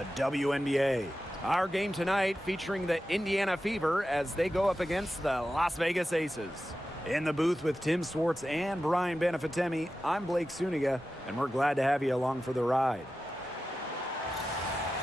the WNBA. Our game tonight featuring the Indiana Fever as they go up against the Las Vegas Aces. In the booth with Tim Swartz and Brian Benefitemi, I'm Blake Suniga, and we're glad to have you along for the ride.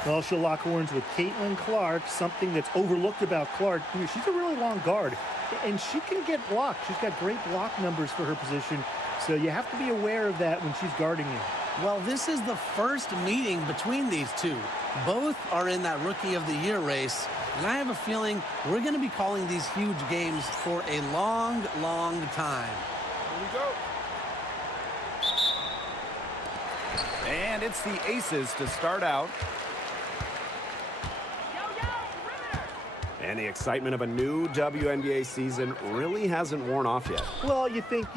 Well, she'll lock horns with Caitlin Clark. Something that's overlooked about Clark, she's a really long guard, and she can get blocked. She's got great block numbers for her position, so you have to be aware of that when she's guarding you. Well, this is the first meeting between these two. Both are in that Rookie of the Year race, and I have a feeling we're going to be calling these huge games for a long, long time. Here we go. And it's the Aces to start out. And the excitement of a new WNBA season really hasn't worn off yet. Well, you think,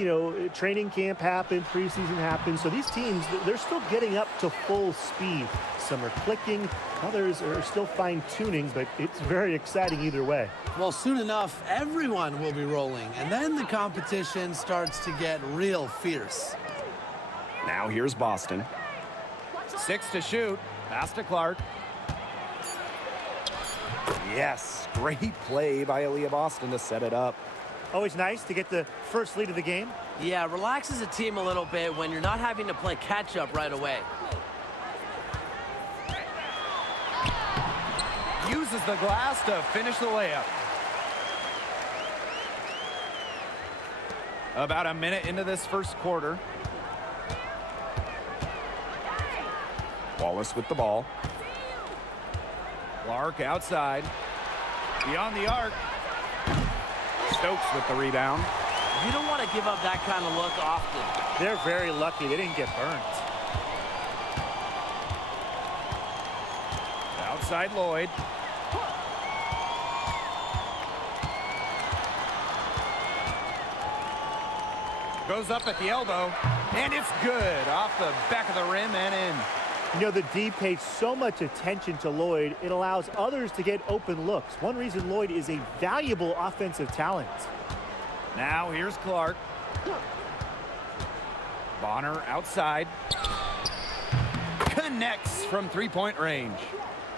training camp happened, preseason happened, so these teams, they're still getting up to full speed. Some are clicking, others are still fine-tuning, but it's very exciting either way. Well, soon enough, everyone will be rolling, and then the competition starts to get real fierce. Now here's Boston. 6 to shoot. Pass to Clark. Yes, great play by Aaliyah Boston to set it up. Always nice to get the first lead of the game. Yeah, relaxes a team a little bit when you're not having to play catch-up right away. Uses the glass to finish the layup. About a minute into this first quarter. Wallace with the ball. Clark outside. Beyond the arc. Stokes with the rebound. You don't want to give up that kind of look often. They're very lucky they didn't get burned. Outside Lloyd. Goes up at the elbow, and it's good. Off the back of the rim and in. The D pays so much attention to Lloyd, it allows others to get open looks. One reason Lloyd is a valuable offensive talent. Now here's Clark. Bonner outside. Connects from three-point range.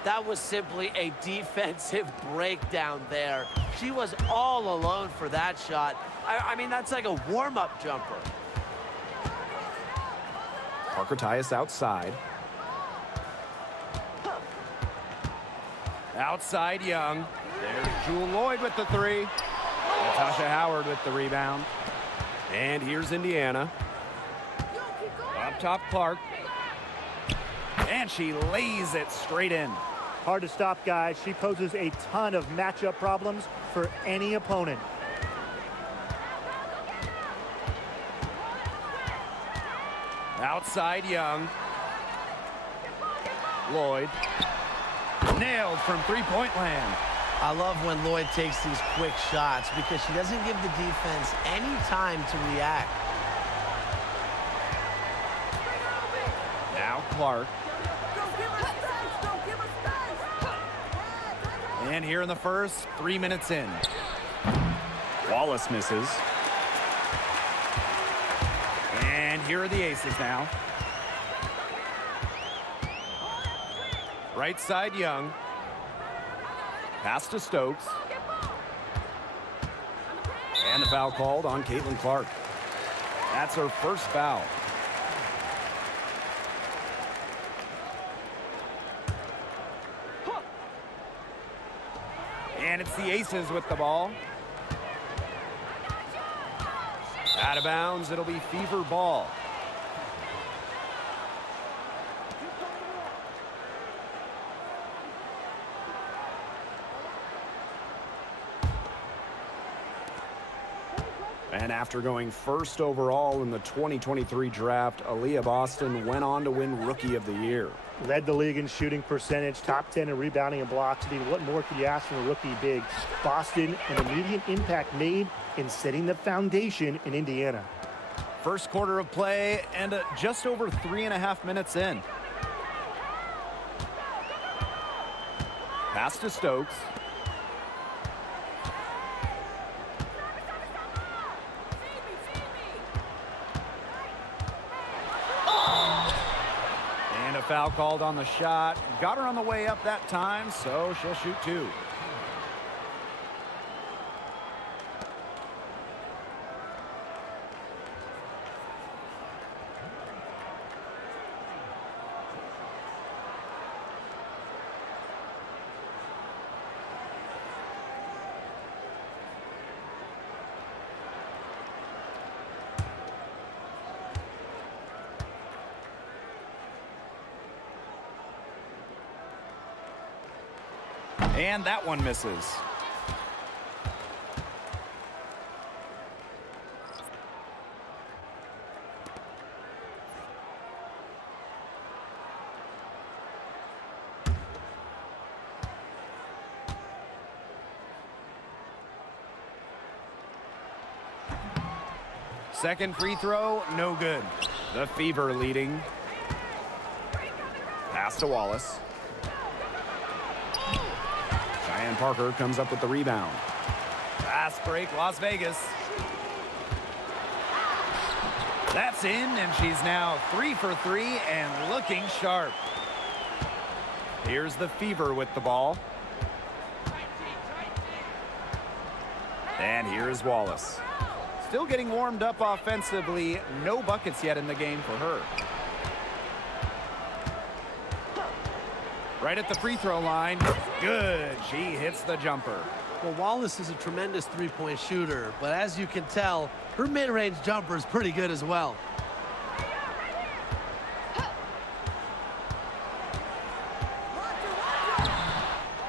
That was simply a defensive breakdown there. She was all alone for that shot. I mean, that's like a warm-up jumper. Parker Tyus outside. Outside Young. There's Jewel Lloyd with the three. Natasha Howard with the rebound. And here's Indiana. Up top Clark. And she lays it straight in. Hard to stop, guys. She poses a ton of matchup problems for any opponent. Outside Young. Lloyd. Nailed from three-point land. I love when Lloyd takes these quick shots because she doesn't give the defense any time to react. Now Clark. And here in the first, 3 minutes in. Wallace misses. And here are the Aces now. Right side Young. Pass to Stokes. And the foul called on Caitlin Clark. That's her first foul. And it's the Aces with the ball. Out of bounds, it'll be Fever ball. And after going first overall in the 2023 draft, Aaliyah Boston went on to win Rookie of the Year. Led the league in shooting percentage, top 10 in rebounding and blocks. I mean, what more could you ask from a rookie big? Boston, an immediate impact made in setting the foundation in Indiana. First quarter of play and just over 3.5 minutes in. Pass to Stokes. foul called on the shot. Got her on the way up that time, so she'll shoot 2. And that one misses. Second free throw, no good. The Fever leading. Pass to Wallace. Cheyenne Parker comes up with the rebound. Fast break, Las Vegas. That's in, and she's now 3 for 3 and looking sharp. Here's the Fever with the ball. And here's Wallace. Still getting warmed up offensively. No buckets yet in the game for her. Right at the free throw line. Good. She hits the jumper. Well, Wallace is a tremendous three-point shooter, but as you can tell, her mid-range jumper is pretty good as well.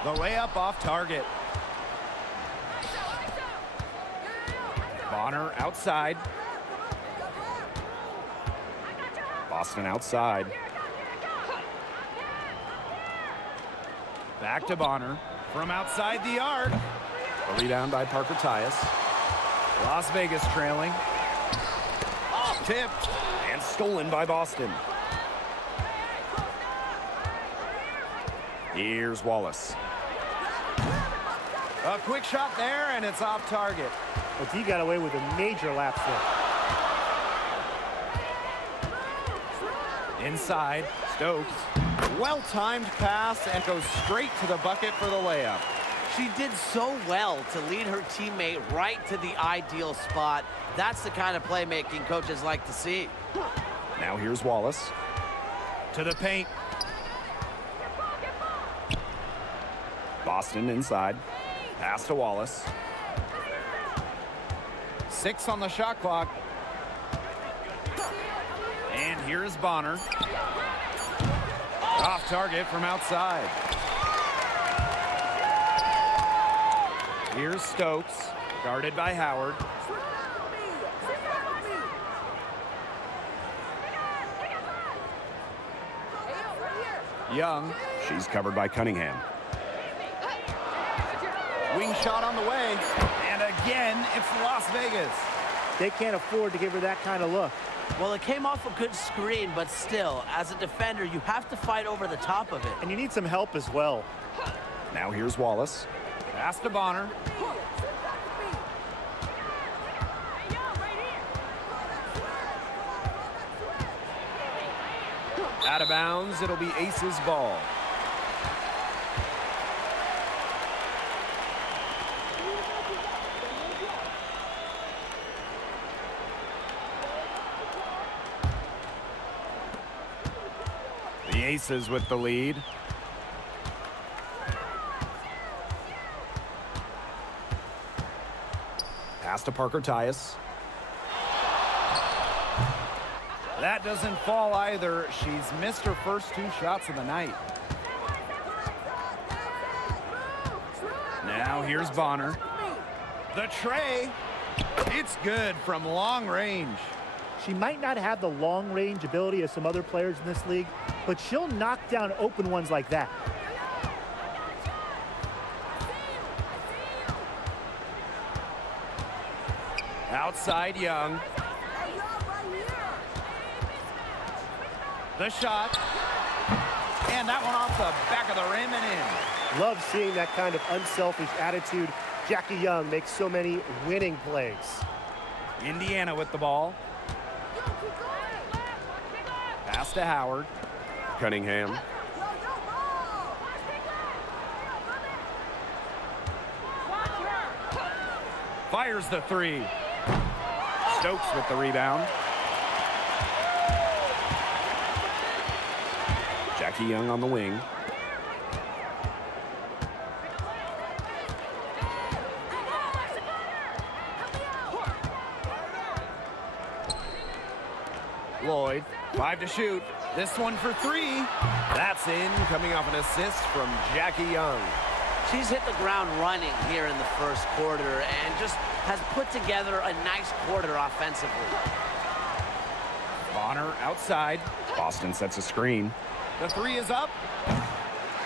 The layup off target. Bonner outside. Boston outside. Back to Bonner from outside the arc. A rebound by Parker Tyus. Las Vegas trailing. Tipped and stolen by Boston. Here's Wallace. A quick shot there, and it's off target. But he got away with a major lapse there. Inside, Stokes. Well-timed pass and goes straight to the bucket for the layup. She did so well to lead her teammate right to the ideal spot. That's the kind of playmaking coaches like to see. Now here's Wallace. To the paint. Boston inside. Pass to Wallace. 6 on the shot clock. And here's Bonner. Off target from outside. Here's Stokes, guarded by Howard. Young, she's covered by Cunningham. Wing shot on the way, and again, it's Las Vegas. They can't afford to give her that kind of look. Well, it came off a good screen, but still, as a defender, you have to fight over the top of it. And you need some help as well. Now here's Wallace. Pass to Bonner. Out of bounds, it'll be Ace's ball. The Aces with the lead. Pass to Parker Tyus. That doesn't fall either. She's missed her first 2 shots of the night. Now here's Bonner. The tray. It's good from long range. She might not have the long-range ability of some other players in this league, but she'll knock down open ones like that. Outside Young. The shot. And that one off the back of the rim and in. Love seeing that kind of unselfish attitude. Jackie Young makes so many winning plays. Indiana with the ball. Pass to Howard. Cunningham. Fires the three. Stokes with the rebound. Jackie Young on the wing. Lloyd, 5 to shoot. This one for 3. That's in, coming off an assist from Jackie Young. She's hit the ground running here in the first quarter and just has put together a nice quarter offensively. Bonner outside. Boston sets a screen. The 3 is up.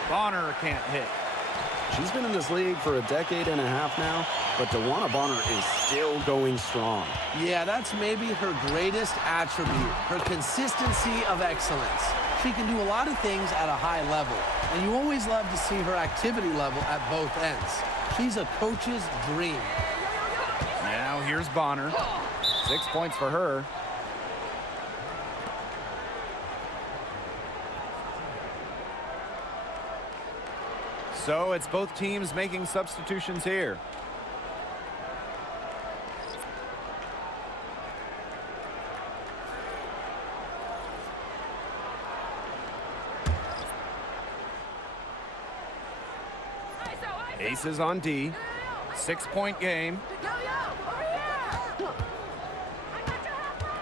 Bonner can't hit. She's been in this league for a decade and a half now, but Wnba Bonner is still going strong. Yeah, that's maybe her greatest attribute, her consistency of excellence. She can do a lot of things at a high level, and you always love to see her activity level at both ends. She's a coach's dream. Now here's Bonner. 6 points for her. So it's both teams making substitutions here. Aces on D. 6-point game.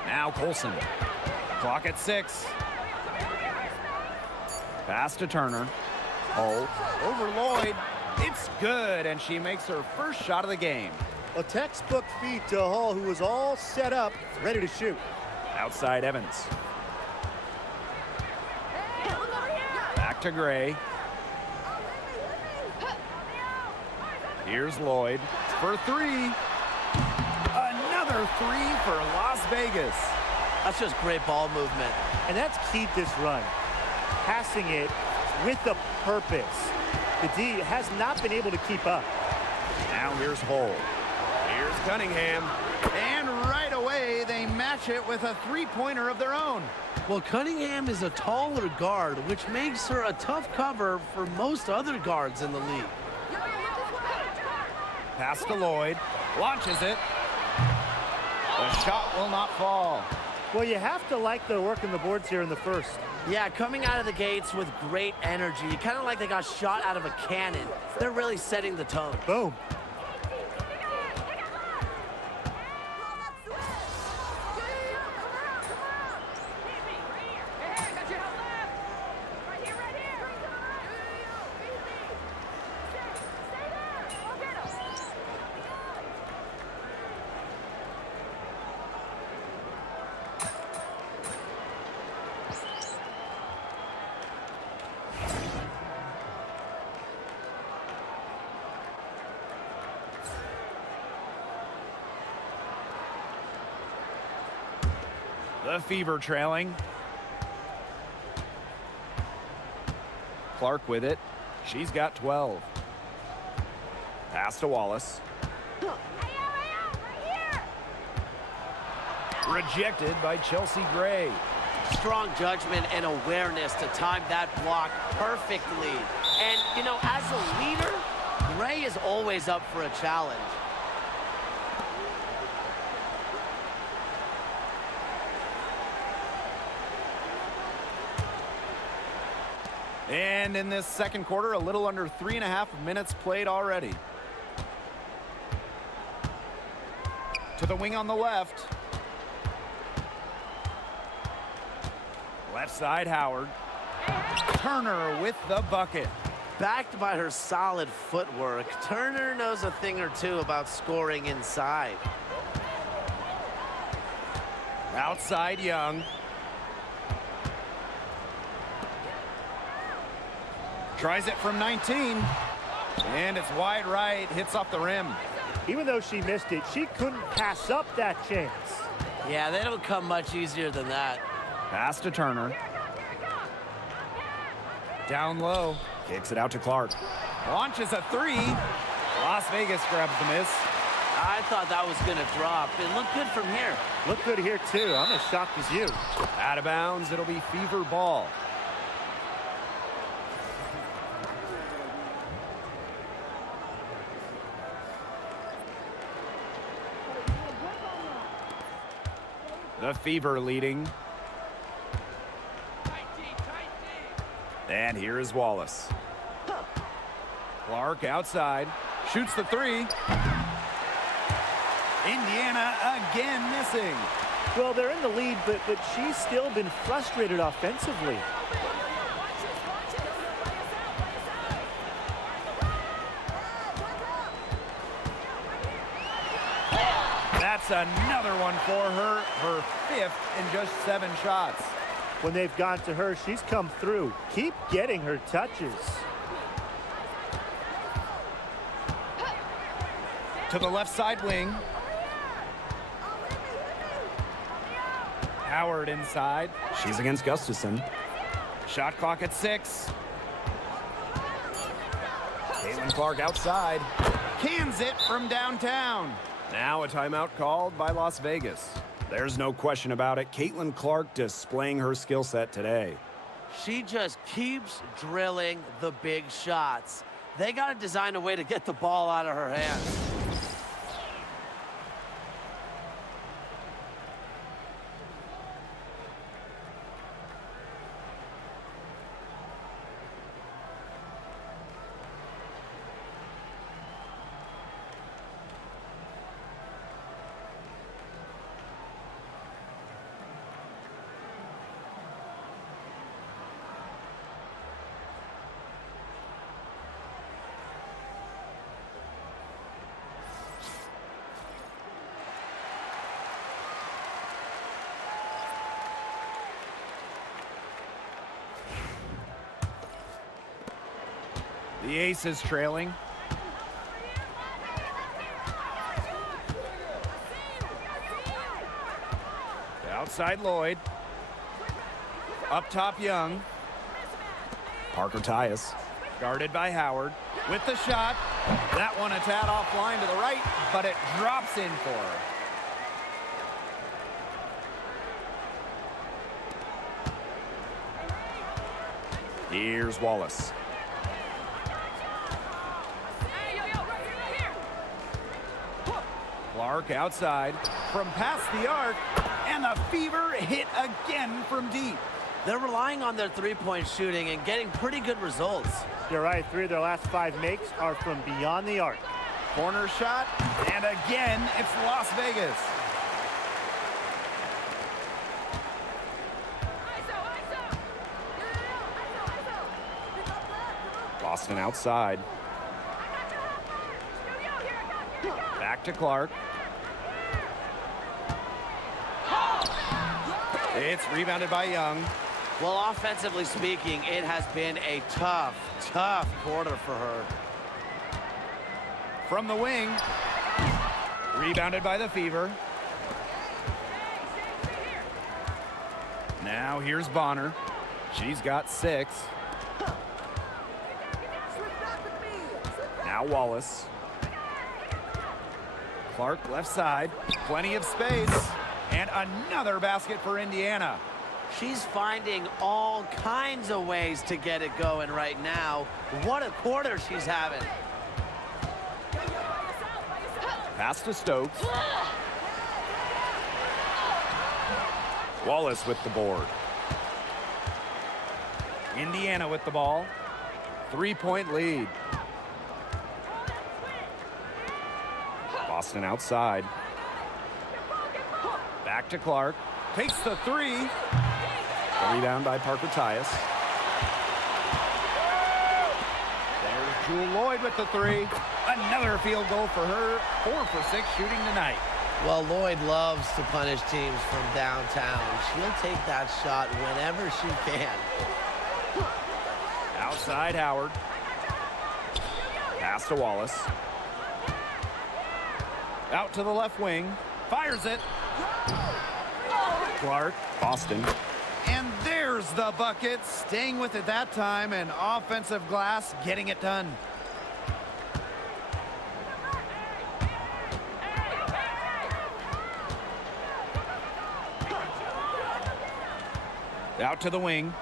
Now Colson. Clock at 6. Pass to Turner. Hull over Lloyd. It's good, and she makes her first shot of the game. A textbook feed to Hull, who was all set up, ready to shoot. Outside Evans. Back to Gray. Here's Lloyd for 3. Another 3 for Las Vegas. That's just great ball movement. And that's keyed this run. Passing it with a purpose. The D has not been able to keep up. Now here's Hull. Here's Cunningham. And right away, they match it with a 3-pointer of their own. Well, Cunningham is a taller guard, which makes her a tough cover for most other guards in the league. Pass to Lloyd. Launches it. The shot will not fall. Well, you have to like their work in the boards here in the first. Yeah, coming out of the gates with great energy. Kind of like they got shot out of a cannon. They're really setting the tone. Boom. The Fever trailing. Clark with it. She's got 12. Pass to Wallace. Rejected by Chelsea Gray. Strong judgment and awareness to time that block perfectly. And, you know, as a leader, Gray is always up for a challenge. And in this second quarter, a little under 3.5 minutes played already. To the wing on the left. Left side, Howard. Turner with the bucket. Backed by her solid footwork, Turner knows a thing or two about scoring inside. Outside, Young. Tries it from 19. And it's wide right, hits off the rim. Even though she missed it, she couldn't pass up that chance. Yeah, they don't come much easier than that. Pass to Turner. Down low. Kicks it out to Clark. Launches a 3. Las Vegas grabs the miss. I thought that was going to drop. It looked good from here. Look good here, too. I'm as shocked as you. Out of bounds, it'll be Fever ball. The Fever leading. And here is Wallace. Clark outside. Shoots the three. Indiana again missing. Well, they're in the lead, but she's still been frustrated offensively. That's another one for her. Her 5th in just 7 shots. When they've gone to her, she's come through. Keep getting her touches. To the left side wing. Howard inside. She's against Gustafson. Shot clock at 6. Caitlin Clark outside. Cans it from downtown. Now a timeout called by Las Vegas. There's no question about it. Caitlin Clark displaying her skill set today. She just keeps drilling the big shots. They got to design a way to get the ball out of her hands. The ace is trailing. Outside Lloyd. Up top Young. Parker Tyus. Guarded by Howard. With the shot. That one a tad offline to the right, but it drops in for her. Here's Wallace. Clark outside from past the arc, and the Fever hit again from deep. They're relying on their three-point shooting and getting pretty good results. You're right, 3 of their last 5 makes are from beyond the arc. Corner shot, and again, it's Las Vegas. Boston outside. Back to Clark. It's rebounded by Young. Well, offensively speaking, it has been a tough quarter for her. From the wing. Rebounded by the Fever. Now here's Bonner. She's got 6. Now Wallace. Clark left side. Plenty of space. And another basket for Indiana. She's finding all kinds of ways to get it going right now. What a quarter she's having. Pass to Stokes. Wallace with the board. Indiana with the ball. 3-point lead. Boston outside. Back to Clark. Takes the 3. The rebound by Parker Tyus. There's Jewel Lloyd with the 3. Another field goal for her. 4 for 6 shooting tonight. Well, Lloyd loves to punish teams from downtown. She'll take that shot whenever she can. Outside Howard. Pass to Wallace. Out to the left wing. Fires it. Clark. Boston. And there's the bucket. Staying with it that time, and offensive glass getting it done. Out to the wing.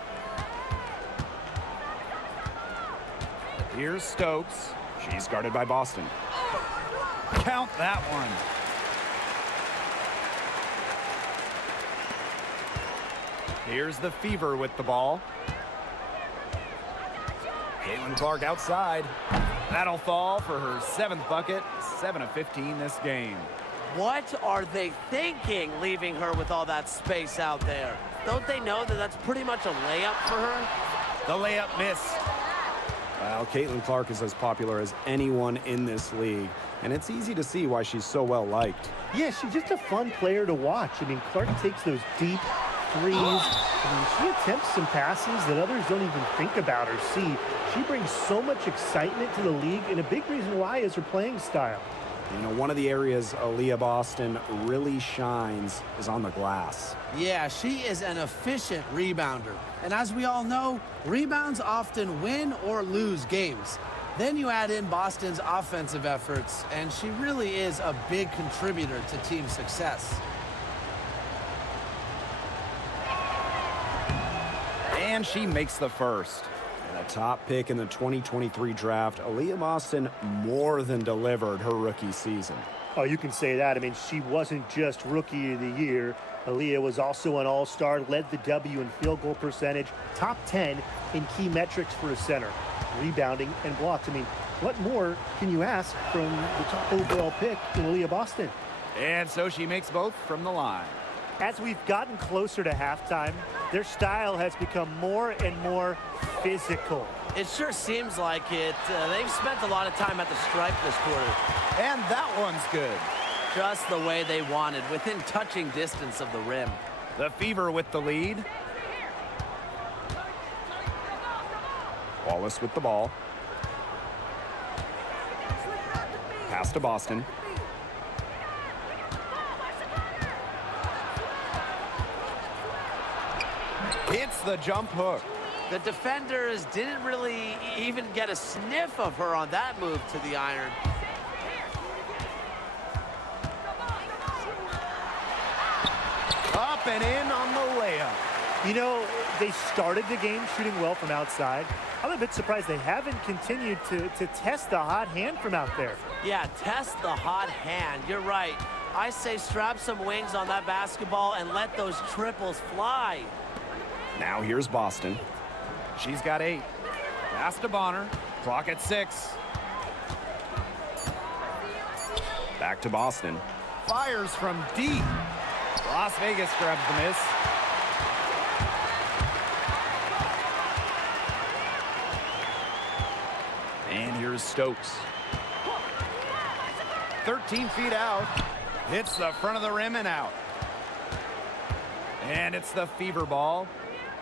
Here's Stokes. She's guarded by Boston. Count that one. Here's the Fever with the ball. Caitlin Clark outside. That'll fall for her 7th bucket, 7 of 15 this game. What are they thinking, leaving her with all that space out there? Don't they know that that's pretty much a layup for her? The layup missed. Well, Caitlin Clark is as popular as anyone in this league, and it's easy to see why she's so well liked. Yeah, she's just a fun player to watch. I mean, Clark takes those deep threes. I mean, she attempts some passes that others don't even think about or see. She brings so much excitement to the league, and a big reason why is her playing style. You know, one of the areas Aaliyah Boston really shines is on the glass. Yeah, she is an efficient rebounder. And as we all know, rebounds often win or lose games. Then you add in Boston's offensive efforts, and she really is a big contributor to team success. And she makes the first. And a top pick in the 2023 draft, Aaliyah Boston more than delivered her rookie season. Oh, you can say that. I mean, she wasn't just Rookie of the Year. Aaliyah was also an all-star, led the W in field goal percentage, top 10 in key metrics for a center, rebounding and blocks. I mean, what more can you ask from the top overall pick in Aaliyah Boston? And so she makes both from the line. As we've gotten closer to halftime, their style has become more and more physical. It sure seems like it. They've spent a lot of time at the stripe this quarter. And that one's good. Just the way they wanted, within touching distance of the rim. The Fever with the lead. Wallace with the ball. Pass to Boston. Hits the jump hook. The defenders didn't really even get a sniff of her on that move to the iron. Up and in on the layup. You know, they started the game shooting well from outside. I'm a bit surprised they haven't continued to test the hot hand from out there. Yeah, test the hot hand. You're right. I say strap some wings on that basketball and let those triples fly. Now here's Boston. She's got 8. Pass to Bonner. Clock at 6. Back to Boston. Fires from deep. Las Vegas grabs the miss. And here's Stokes. 13 feet out. Hits the front of the rim and out. And it's the Fever ball.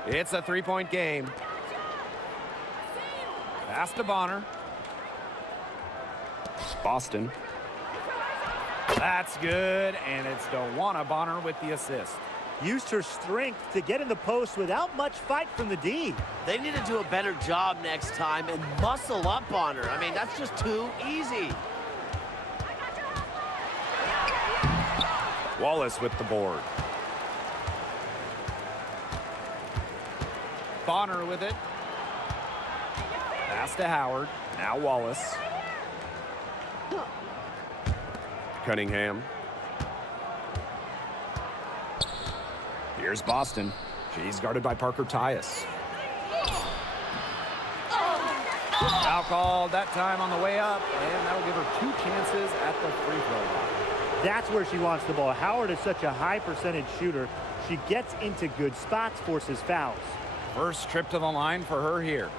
It's a 3-point game. Pass to Bonner. Boston. That's good, and it's Wnba Bonner with the assist. Used her strength to get in the post without much fight from the D. They need to do a better job next time and muscle up on her. I mean, that's just too easy. Wallace with the board. Bonner with it. Pass to Howard. Now Wallace. Cunningham. Here's Boston. She's guarded by Parker Tyus. Foul called that time on the way up, and that'll give her 2 chances at the free throw line. That's where she wants the ball. Howard is such a high percentage shooter. She gets into good spots, forces fouls. First trip to the line for her here.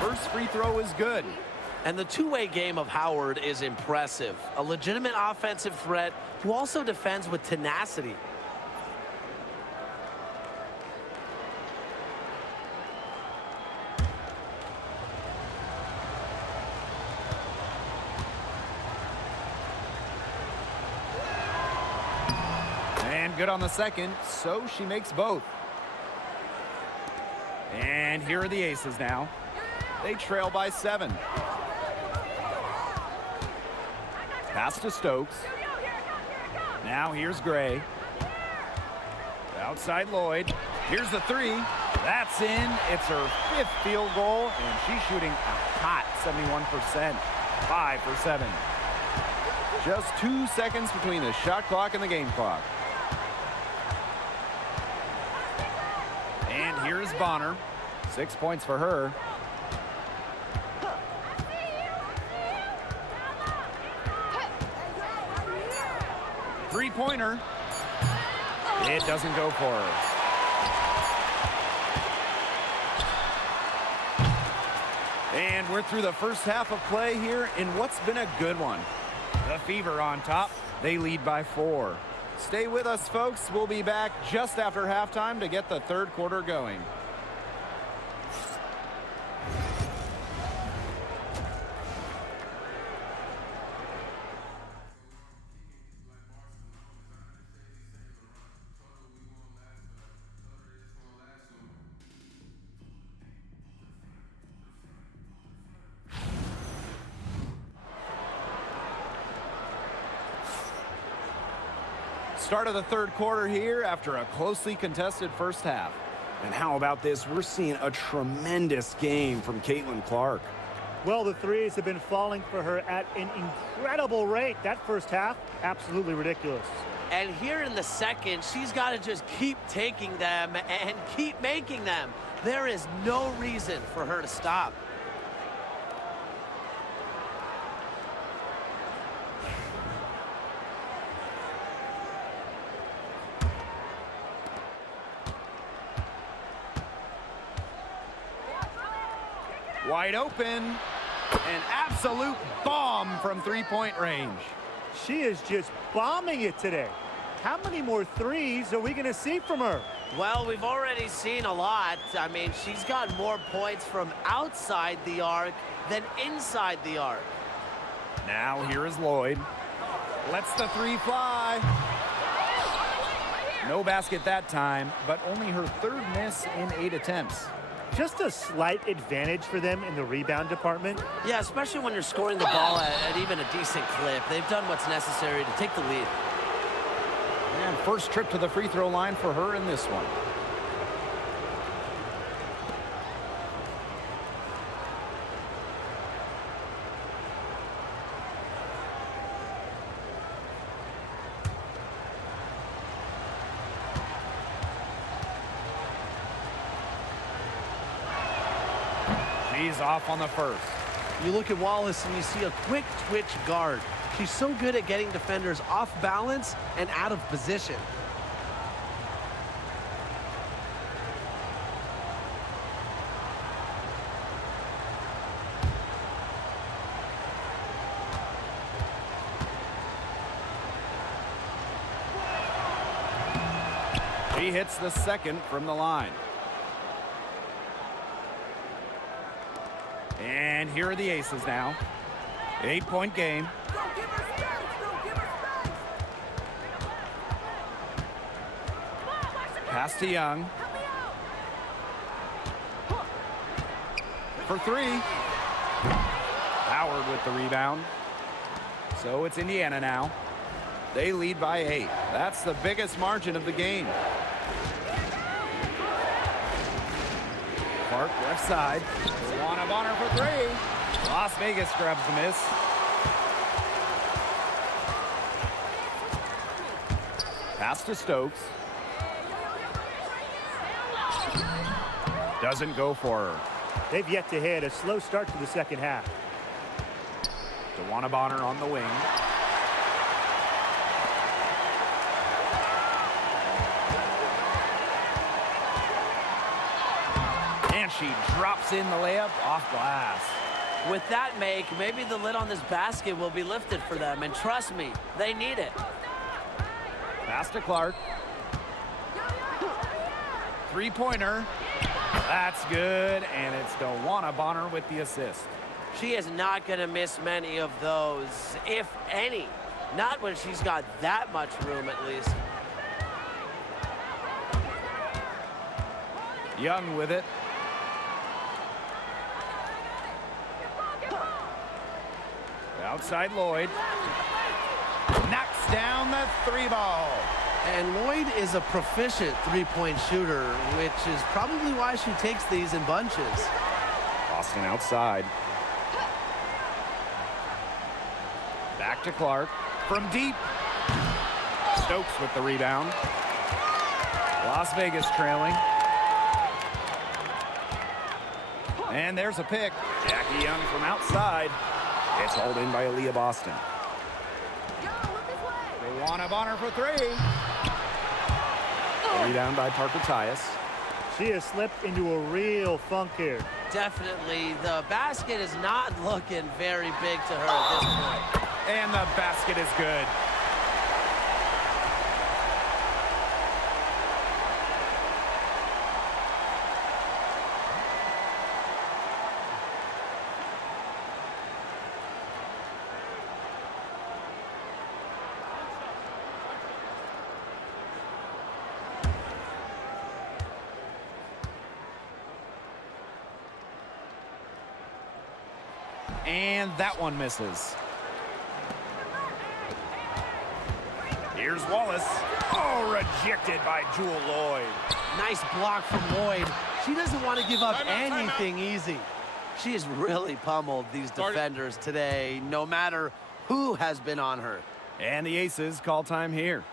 First free throw is good. And the two-way game of Howard is impressive. A legitimate offensive threat who also defends with tenacity. And good on the second, so she makes both. And here are the Aces now. They trail by 7. Pass to Stokes. Now here's Gray. Outside Lloyd. Here's the 3. That's in. It's her 5th field goal, and she's shooting a hot 71%. 5 for 7. Just 2 seconds between the shot clock and the game clock. And here's Bonner. 6 points for her. Three-pointer. It doesn't go for her. And we're through the first half of play here in what's been a good one. The Fever on top. They lead by 4. Stay with us, folks. We'll be back just after halftime to get the third quarter going. Start of the third quarter here after a closely contested first half. And how about this? We're seeing a tremendous game from Caitlin Clark. Well, the threes have been falling for her at an incredible rate. That first half, absolutely ridiculous. And here in the second, she's got to just keep taking them and keep making them. There is no reason for her to stop. Wide open. An absolute bomb from three-point range. She is just bombing it today. How many more threes are we going to see from her? Well, we've already seen a lot. I mean, she's got more points from outside the arc than inside the arc. Now here is Lloyd. Lets the three fly. No basket that time, but only her 3rd miss in 8 attempts. Just a slight advantage for them in the rebound department. Yeah, especially when you're scoring the ball at even a decent clip. They've done what's necessary to take the lead. And first trip to the free throw line for her in this one. She's off on the first. You look at Wallace and you see a quick twitch guard. She's so good at getting defenders off balance and out of position. She hits the second from the line. And here are the aces now. 8-point game. Pass to Young. For 3. Howard with the rebound. So it's Indiana now. They lead by 8. That's the biggest margin of the game. Clark left side. Wnba Bonner for 3. Las Vegas grabs the miss. Pass to Stokes. Doesn't go for her. They've yet to hit. A slow start to the second half. Wnba Bonner on the wing. And she drops in the layup off glass. With that make, maybe the lid on this basket will be lifted for them. And trust me, they need it. Pass to Clark. Three-pointer. That's good, and it's Wnba Bonner with the assist. She is not going to miss many of those, if any. Not when she's got that much room, at least. Young with it. Outside Lloyd. Knocks down the 3 ball. And Lloyd is a proficient three-point shooter, which is probably why she takes these in bunches. Boston outside. Back to Clark. From deep. Stokes with the rebound. Las Vegas trailing. And there's a pick. Jackie Young from outside. It's hauled in by Aaliyah Boston. Wnba Bonner for three. Rebound by Parker Tyus. She has slipped into a real funk here. Definitely. The basket is not looking very big to her at this point. And the basket is good. And that one misses. Here's Wallace. Oh, rejected by Jewel Lloyd. Nice block from Lloyd. She doesn't want to give up anything easy. She has really pummeled these defenders today, no matter who has been on her. And the Aces call time here.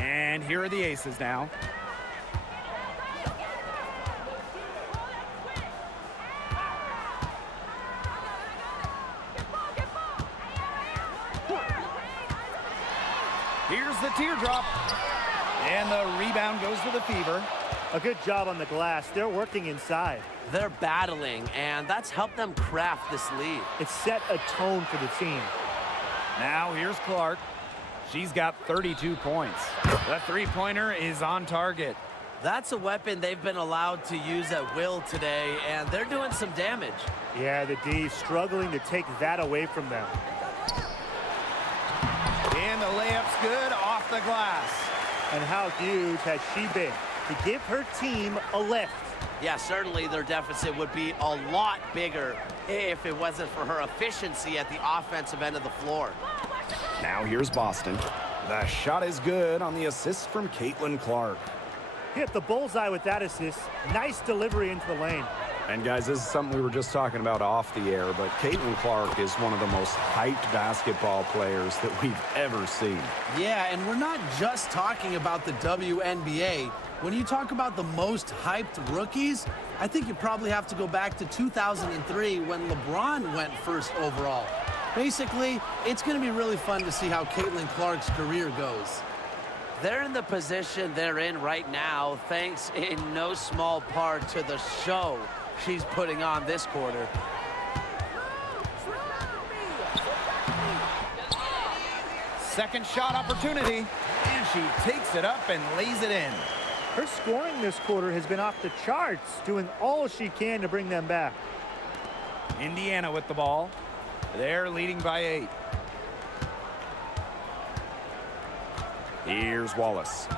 And here are the Aces now. Here's the teardrop. And the rebound goes to the Fever. A good job on the glass. They're working inside. They're battling, and that's helped them craft this lead. It set a tone for the team. Now here's Clark. She's got 32 points. The three-pointer is on target. That's a weapon they've been allowed to use at will today, and they're doing some damage. Yeah, the D struggling to take that away from them. And the layup's good off the glass. And how huge has she been to give her team a lift? Yeah, certainly their deficit would be a lot bigger if it wasn't for her efficiency at the offensive end of the floor. Now here's Boston. The shot is good on the assist from Caitlin Clark. Hit the bullseye with that assist. Nice delivery into the lane. And guys, this is something we were just talking about off the air, but Caitlin Clark is one of the most hyped basketball players that we've ever seen. Yeah, and we're not just talking about the WNBA. When you talk about the most hyped rookies, I think you probably have to go back to 2003 when LeBron went first overall. Basically, it's going to be really fun to see how Caitlin Clark's career goes. They're in the position they're in right now, thanks in no small part to the show she's putting on this quarter. Second shot opportunity, and she takes it up and lays it in. Her scoring this quarter has been off the charts, doing all she can to bring them back. Indiana with the ball. They're leading by 8. Here's Wallace.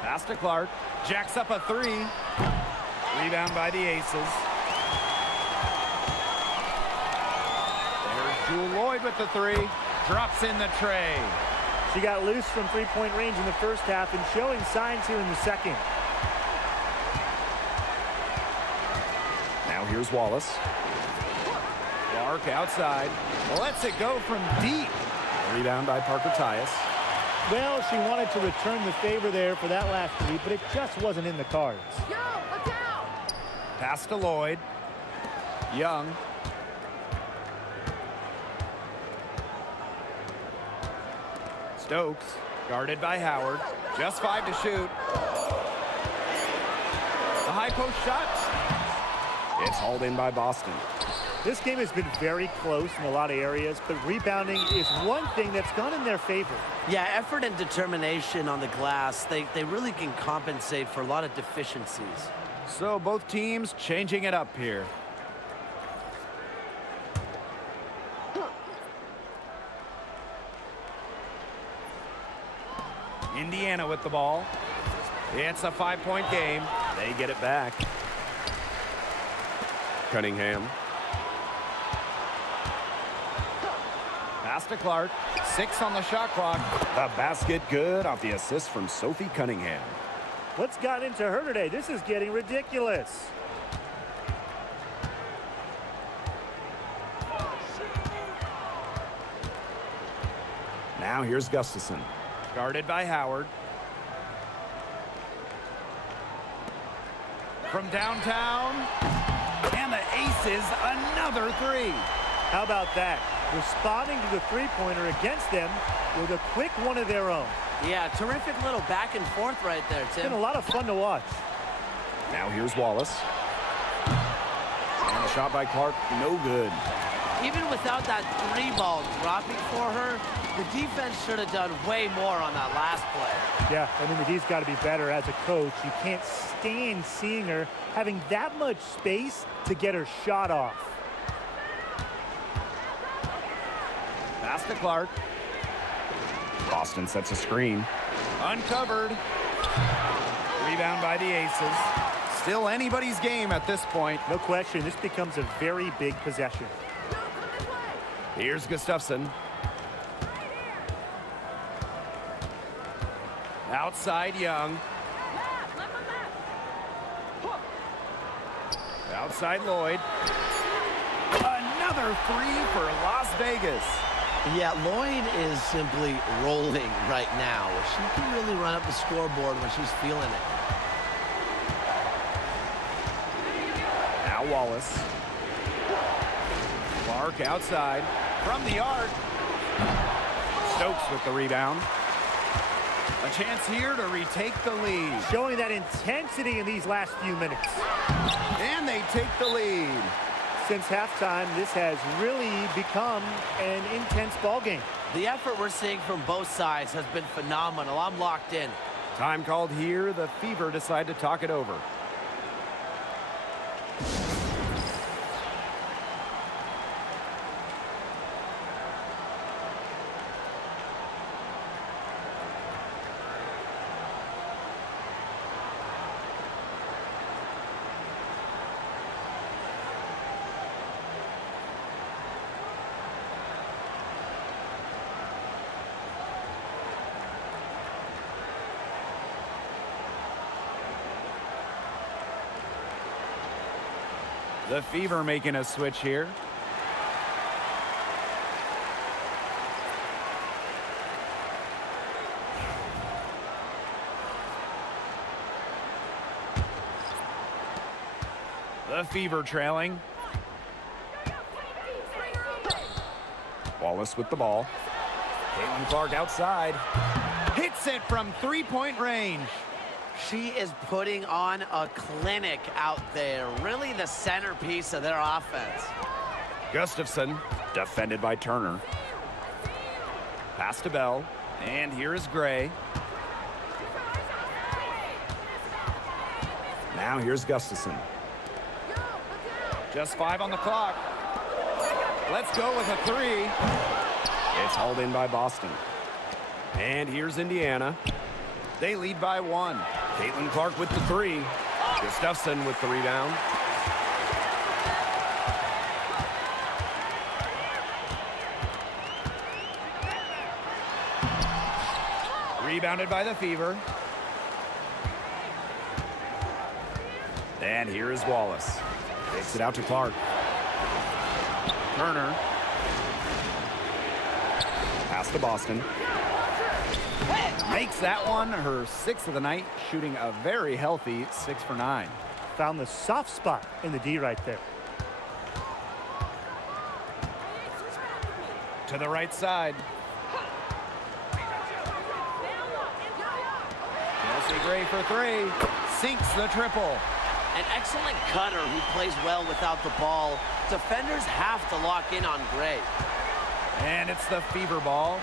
Pass to Clark. Jacks up a 3. Rebound by the Aces. There's Jewel Lloyd with the 3. Drops in the tray. She got loose from three-point range in the first half and showing signs here in the second. Now here's Wallace. Clark outside. Lets it go from deep. Rebound by Parker Tyus. Well, she wanted to return the favor there for that last 3, but it just wasn't in the cards. Pass to Lloyd. Young. Stokes, guarded by Howard. Just 5 to shoot. The high post shot. It's hauled in by Boston. This game has been very close in a lot of areas, but rebounding is one thing that's gone in their favor. Yeah, effort and determination on the glass, they really can compensate for a lot of deficiencies. So both teams changing it up here. Indiana with the ball. It's a 5-point game. They get it back. Cunningham. Pass to Clark. 6 on the shot clock. The basket good off the assist from Sophie Cunningham. What's got into her today? This is getting ridiculous. Now here's Gustafson. Guarded by Howard. From downtown. And the aces, another 3. How about that? Responding to the three-pointer against them with a quick one of their own. Yeah, terrific little back and forth right there, It's Tim. been a lot of fun to watch. Now here's Wallace. And the shot by Clark, no good. Even without that 3-ball dropping for her, the defense should have done way more on that last play. Yeah, I mean, the D's got to be better as a coach. You can't stand seeing her having that much space to get her shot off. Pass to Clark. Boston sets a screen. Uncovered. Rebound by the aces. Still anybody's game at this point. No question, this becomes a very big possession. Here's Gustafson. Outside Young. Outside Lloyd. Another 3 for Las Vegas. Yeah, Lloyd is simply rolling right now. She can really run up the scoreboard when she's feeling it. Now Wallace. Clark outside. From the arc. Stokes with the rebound. A chance here to retake the lead. Showing that intensity in these last few minutes. And they take the lead. Since halftime, this has really become an intense ball game. The effort we're seeing from both sides has been phenomenal. I'm locked in. Time called here. The Fever decide to talk it over. The Fever making a switch here. The Fever trailing. Wallace with the ball. Caitlin Clark outside. Hits it from 3-point range. She is putting on a clinic out there. Really the centerpiece of their offense. Gustafson, defended by Turner. Pass to Bell. And here is Gray. Now here's Gustafson. Just 5 on the clock. Let's go with a 3. It's hauled in by Boston. And here's Indiana. They lead by 1. Caitlin Clark with the 3. Gustafson with the rebound. Rebounded by the Fever. And here is Wallace. Takes it out to Clark. Turner. Pass to Boston. Makes that one her 6th of the night, shooting a very healthy 6 for 9. Found the soft spot in the D right there. To the right side. Gray for three. Sinks the triple. An excellent cutter who plays well without the ball. Defenders have to lock in on Gray. And it's the fever ball.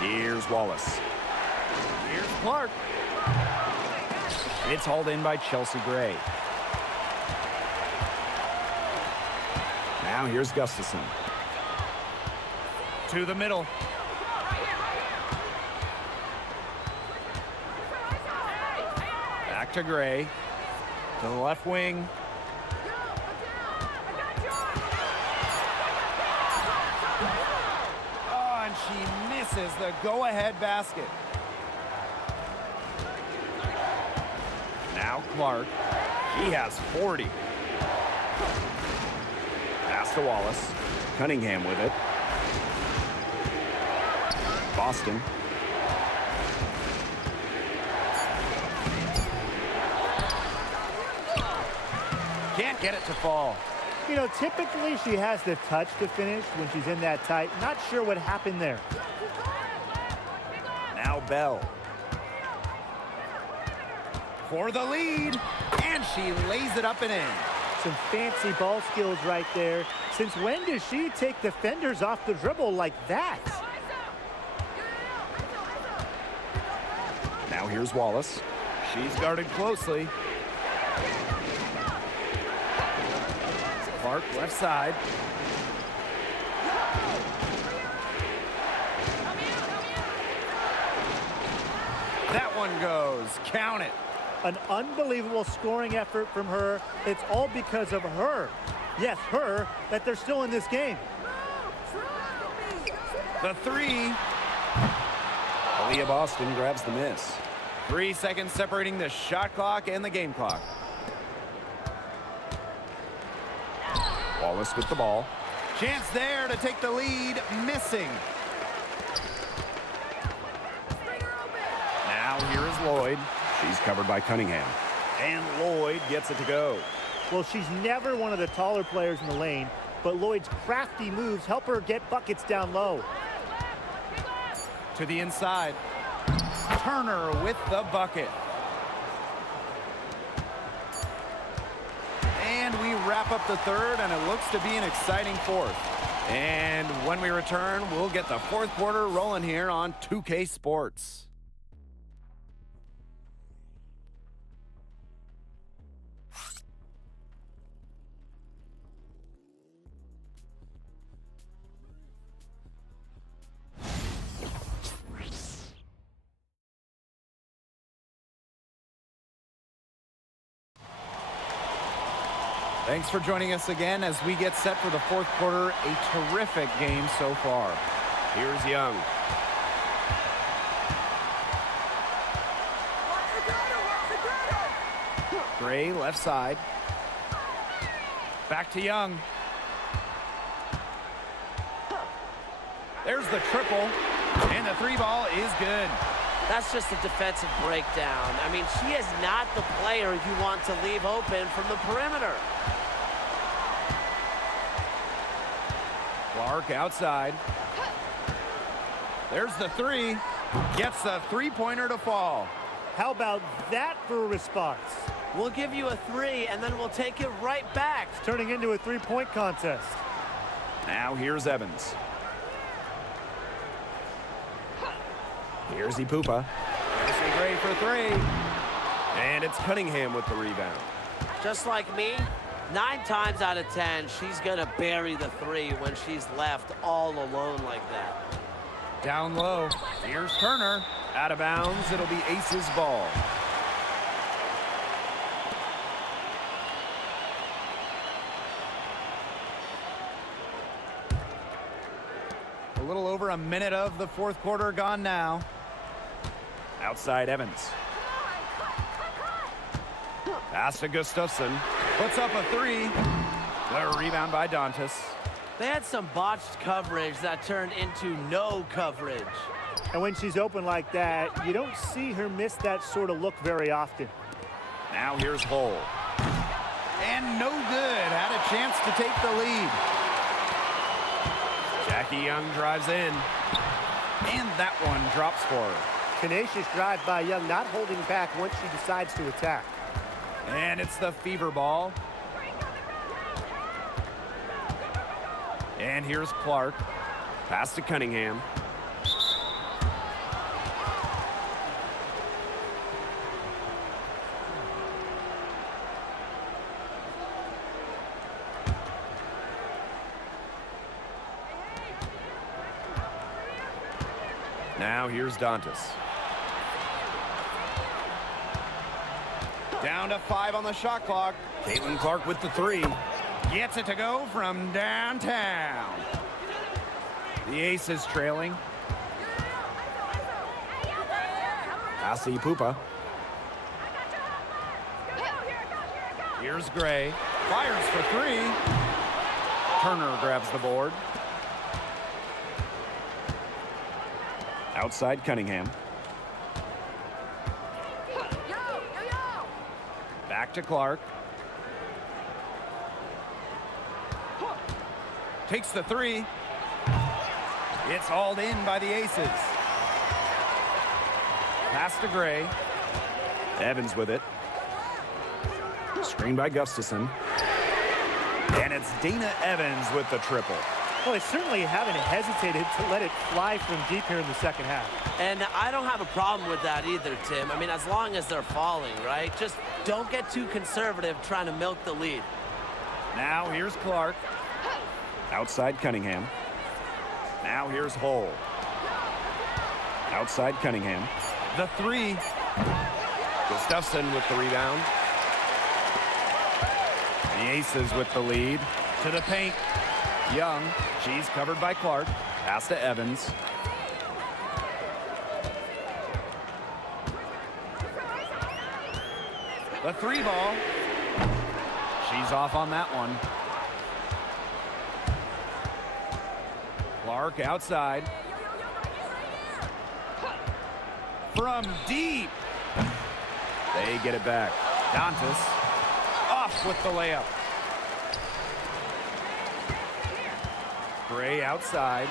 Here's Wallace. Here's Clark. It's hauled in by Chelsea Gray. Now here's Gustafson. To the middle. Back to Gray. To the left wing. Oh, and she misses the go-ahead basket. Now Clark. He has 40. Pass to Wallace. Cunningham with it. Boston. Can't get it to fall. You know, typically she has the touch to finish when she's in that tight. Not sure what happened there. Now Bell. For the lead. And she lays it up and in. Some fancy ball skills right there. Since when does she take defenders off the dribble like that? Now here's Wallace. She's guarded closely. Clark left side. That one goes. Count it. An unbelievable scoring effort from her. It's all because of her. Yes, her, that they're still in this game. The three. Aaliyah Boston grabs the miss. 3 seconds separating the shot clock and the game clock. Wallace with the ball. Chance there to take the lead. Missing. Now here is Lloyd. She's covered by Cunningham. And Lloyd gets it to go. Well, she's never one of the taller players in the lane, but Lloyd's crafty moves help her get buckets down low. To the inside. Turner with the bucket. And we wrap up the third, and it looks to be an exciting fourth. And when we return, we'll get the fourth quarter rolling here on 2K Sports. Thanks for joining us again as we get set for the fourth quarter. A terrific game so far. Here's Young. Gray left side. Back to Young. There's the triple. And the three ball is good. That's just a defensive breakdown. I mean, she is not the player you want to leave open from the perimeter. Clark outside. There's the three. Gets the three-pointer to fall. How about that for a response? We'll give you a three, and then we'll take it right back. It's turning into a three-point contest. Now here's Evans. Here's Ipupa. Chelsea Gray for three. And it's Cunningham with the rebound. Just like me, 9 times out of 10, she's going to bury the three when she's left all alone like that. Down low. Here's Turner. Out of bounds. It'll be Ace's ball. A little over a minute of the fourth quarter gone now. Outside Evans. Pass to Gustafson. Puts up a three. The rebound by Dantas. They had some botched coverage that turned into no coverage. And when she's open like that, you don't see her miss that sort of look very often. Now here's Hull. And no good. Had a chance to take the lead. Jackie Young drives in. And that one drops for her. Tenacious drive by Young, not holding back once she decides to attack. And it's the fever ball. And here's Clark. Pass to Cunningham. Now here's Dantas. Down to 5 on the shot clock. Caitlin Clark with the 3. Gets it to go from downtown. The Aces trailing. Pass to Pupa. Here's Gray. Fires for 3. Turner grabs the board. Outside Cunningham. Back to Clark. Takes the 3. It's hauled in by the Aces. Pass to Gray. Evans with it. Screen by Gustafson. And it's Dana Evans with the triple. Well, they certainly haven't hesitated to let it fly from deep here in the second half. And I don't have a problem with that either, Tim. I mean, as long as they're falling, right? Just don't get too conservative trying to milk the lead. Now here's Clark. Outside Cunningham. Now here's Hull. Outside Cunningham. The 3. Gustafson with the rebound. The Aces with the lead. To the paint. Young. She's covered by Clark. Pass to Evans. The 3 ball. She's off on that one. Clark outside. From deep. They get it back. Dantas off with the layup. Gray outside.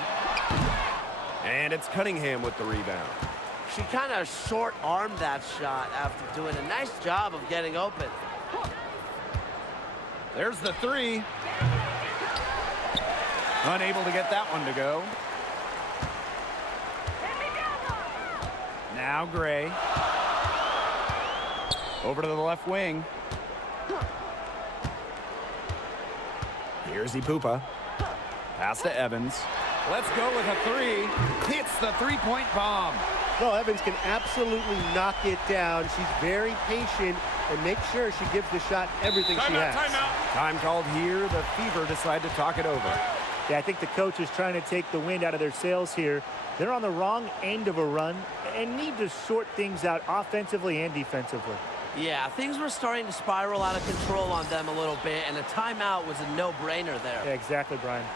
And it's Cunningham with the rebound. She kind of short-armed that shot after doing a nice job of getting open. There's the 3. Unable to get that one to go. Now Gray. Over to the left wing. Here's Pupa. Pass to Evans. Let's go with a 3. Hits the 3-point bomb. Well, Evans can absolutely knock it down. She's very patient and makes sure she gives the shot everything she has. Time called here. The Fever decide to talk it over. Yeah, I think the coach is trying to take the wind out of their sails here. They're on the wrong end of a run and need to sort things out offensively and defensively. Yeah, things were starting to spiral out of control on them a little bit, and a timeout was a no-brainer there. Yeah, exactly, Brian.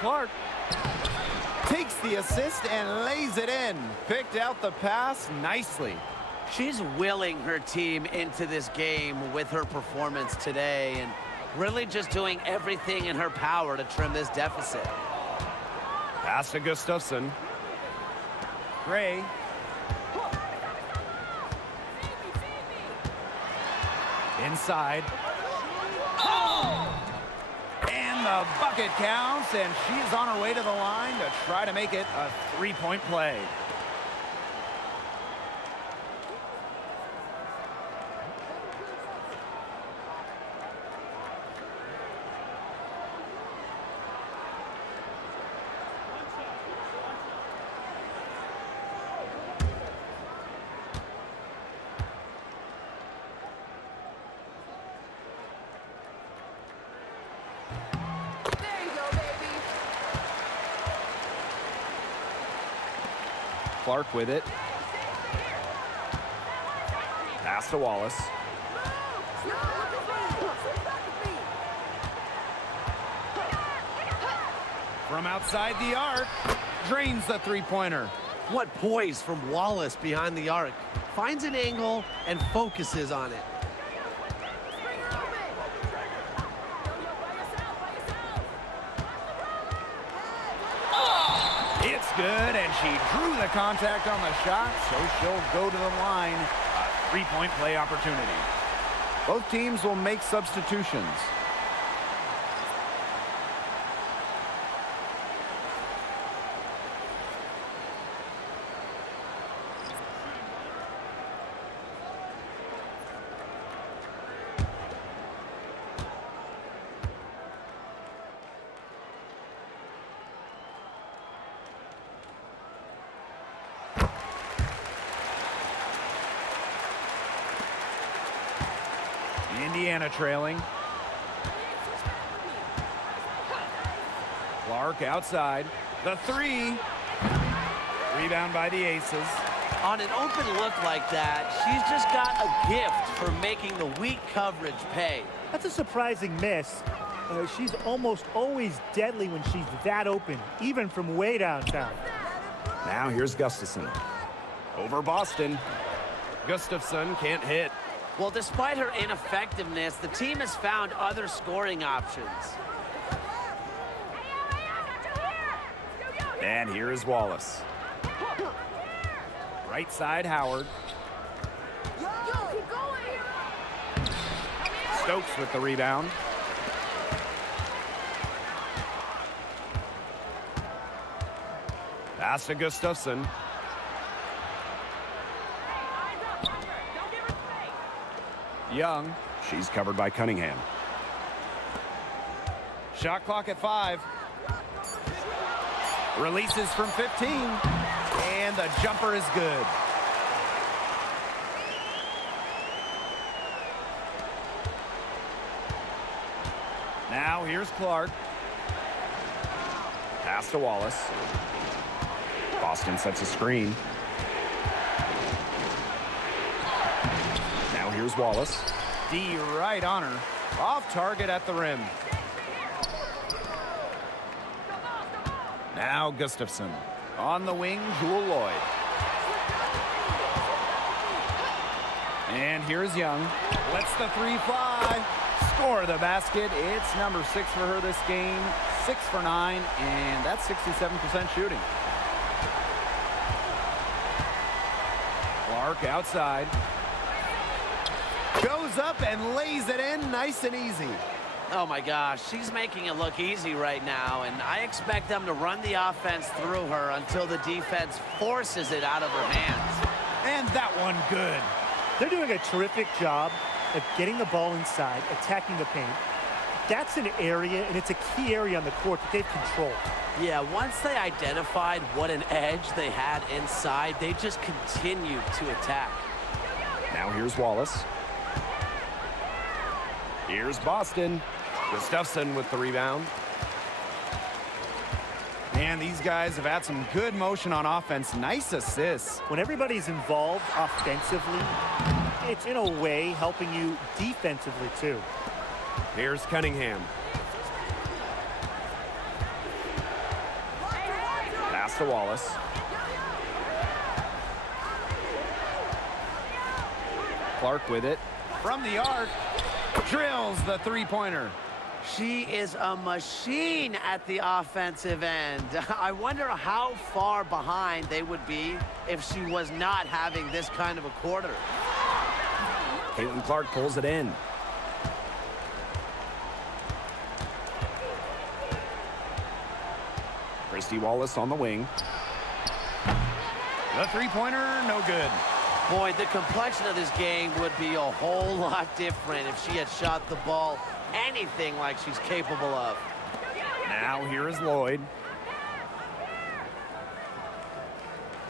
Clark takes the assist and lays it in. Picked out the pass nicely. She's willing her team into this game with her performance today and really just doing everything in her power to trim this deficit. Pass to Gustafson. Gray. Inside. And the bucket counts, and she's on her way to the line to try to make it a 3-point play. Clark with it. Pass to Wallace. From outside the arc, drains the three-pointer. What poise from Wallace behind the arc. Finds an angle and focuses on it. It's good, and she drew the contact on the shot, so she'll go to the line. A three-point play opportunity. Both teams will make substitutions. Indiana trailing. Clark outside. The three. Rebound by the Aces. On an open look like that, she's just got a gift for making the weak coverage pay. That's a surprising miss. She's almost always deadly when she's that open, even from way downtown. Now here's Gustafson. Over Boston. Gustafson can't hit. Well, despite her ineffectiveness, the team has found other scoring options. And here is Wallace. Right side, Howard. Stokes with the rebound. Pass to Gustafson. Young. She's covered by Cunningham. Shot clock at 5. Releases from 15. And the jumper is good. Now here's Clark. Pass to Wallace. Boston sets a screen. Now here's Wallace. D right on her. Off target at the rim. Now Gustafson. On the wing, Jewel Lloyd. And here's Young. Lets the three fly. Score the basket. It's number 6 for her this game. 6 for 9, and that's 67% shooting. Clark outside. Goes up and lays it in nice and easy. Oh my gosh, she's making it look easy right now, and I expect them to run the offense through her until the defense forces it out of her hands. And that one good. They're doing a terrific job of getting the ball inside, attacking the paint. That's an area, and it's a key area on the court that they've controlled. Yeah, once they identified what an edge they had inside, they just continued to attack. Now here's Wallace. Here's Boston. Gustafson with the rebound. And these guys have had some good motion on offense. Nice assists. When everybody's involved offensively, it's in a way helping you defensively too. Here's Cunningham. Pass to Wallace. Clark with it. From the arc. Drills the three-pointer. She is a machine at the offensive end. I wonder how far behind they would be if she was not having this kind of a quarter. Caitlin Clark pulls it in. Christy Wallace on the wing. The three-pointer, no good. Boy, the complexion of this game would be a whole lot different if she had shot the ball anything like she's capable of. Now here is Lloyd.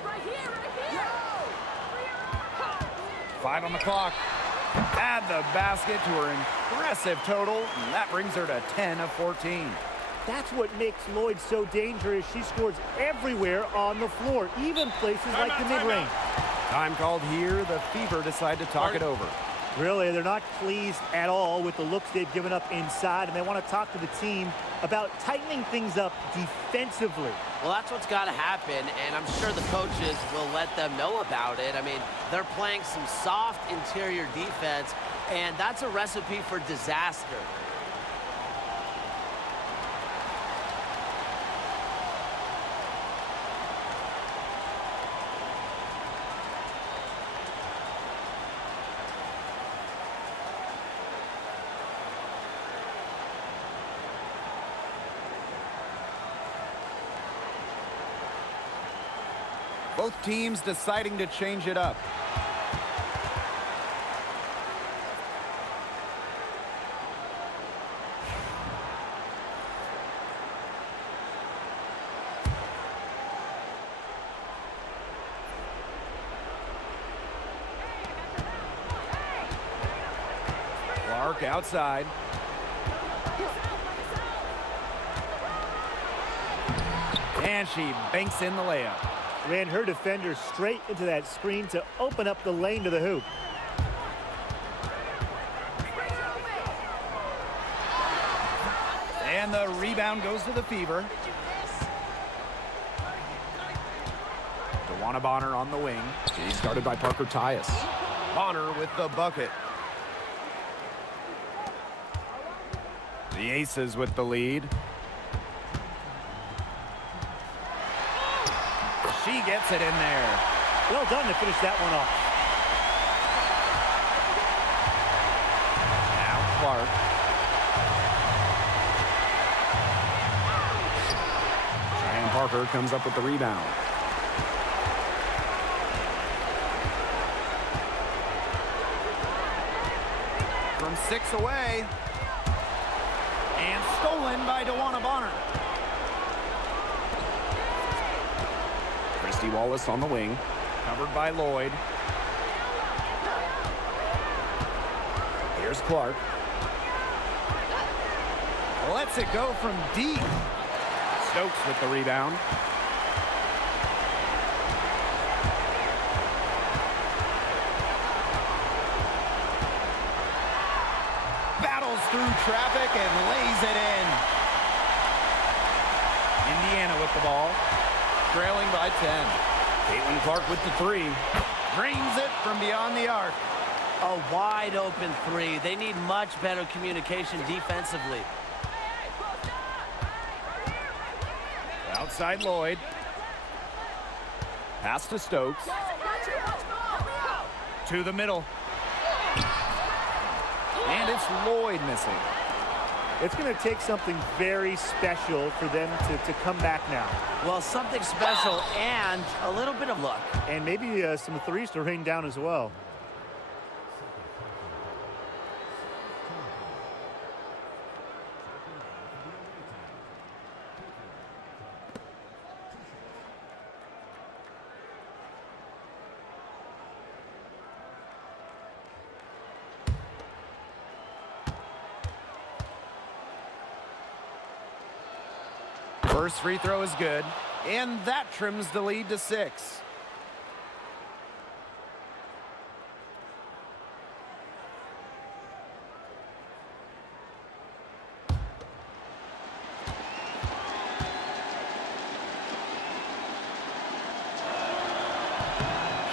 Right here. 5 on the clock. Add the basket to her impressive total, and that brings her to 10 of 14. That's what makes Lloyd so dangerous. She scores everywhere on the floor, even places like the mid-range. Time called here. The Fever decide to talk it over. Really, they're not pleased at all with the looks they've given up inside, and they want to talk to the team about tightening things up defensively. Well, that's what's got to happen, and I'm sure the coaches will let them know about it. I mean, they're playing some soft interior defense, and that's a recipe for disaster. Both teams deciding to change it up. Clark outside. And she banks in the layup. Ran her defender straight into that screen to open up the lane to the hoop. And the rebound goes to the Fever. Wnba Bonner on the wing. She's guarded by Parker Tyus. Bonner with the bucket. The Aces with the lead. She gets it in there. Well done to finish that one off. Now Clark. Cheyenne Parker comes up with the rebound. From 6 away. And stolen by Wnba Bonner. Christy Wallace on the wing. Covered by Lloyd. Here's Clark. Lets it go from deep. Stokes with the rebound. Battles through traffic and lays it in. Indiana with the ball. Trailing by 10. Caitlin Clark with the three. Drains it from beyond the arc. A wide open three. They need much better communication defensively. Outside Lloyd. Pass to Stokes. To the middle. And it's Lloyd missing. It's going to take something very special for them to come back now. Well, something special and a little bit of luck. And maybe some threes to rain down as well. First free throw is good, and that trims the lead to 6.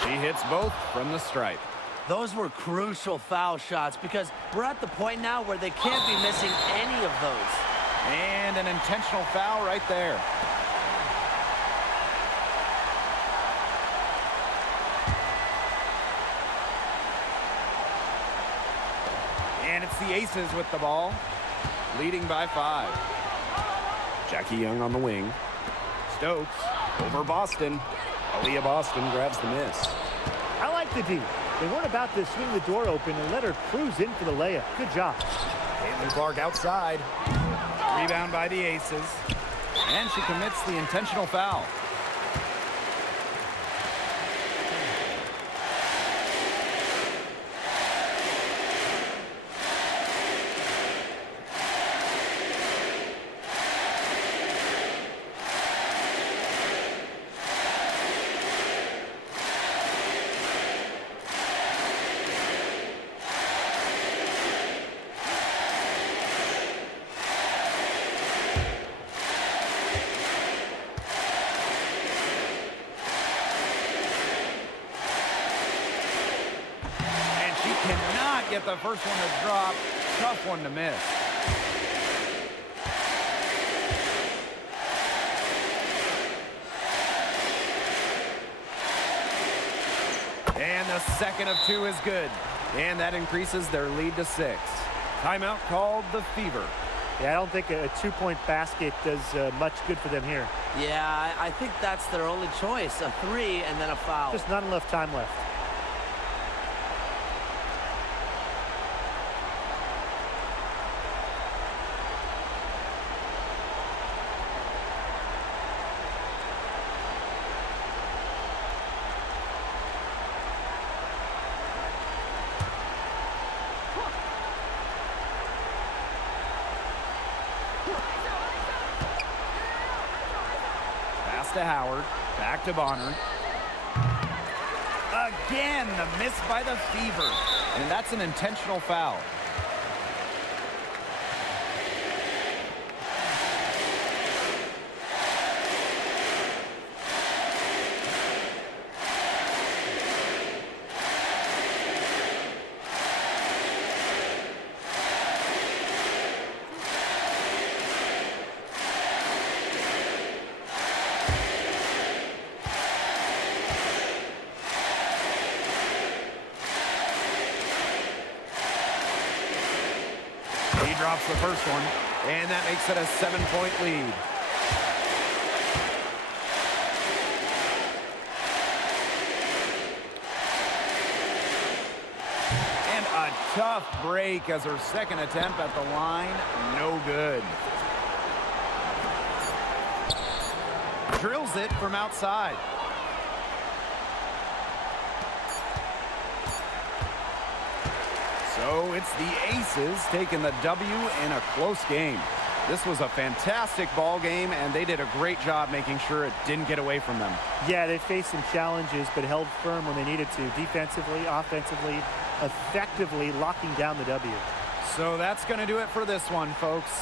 She hits both from the stripe. Those were crucial foul shots because we're at the point now where they can't be missing any of those. And an intentional foul right there. And it's the Aces with the ball, leading by 5. Jackie Young on the wing. Stokes over Boston. Aaliyah Boston grabs the miss. I like the D. They weren't about to swing the door open and let her cruise in for the layup. Good job. Caitlin Clark outside. Rebound by the Aces. And she commits the intentional foul. Cannot get the first one to drop. Tough one to miss. And the second of two is good. And that increases their lead to 6. Timeout called the Fever. Yeah, I don't think a two-point basket does much good for them here. Yeah, I think that's their only choice, a 3 and then a foul. Just not enough time left. Pass to Howard. Back to Bonner. Again, the miss by the Fever. And that's an intentional foul. He drops the first one, and that makes it a 7-point lead. And a tough break as her second attempt at the line, no good. Drills it from outside. So it's the Aces taking the W in a close game. This was a fantastic ball game, and they did a great job making sure it didn't get away from them. Yeah, they faced some challenges, but held firm when they needed to. Defensively, offensively, effectively locking down the W. So that's going to do it for this one, folks.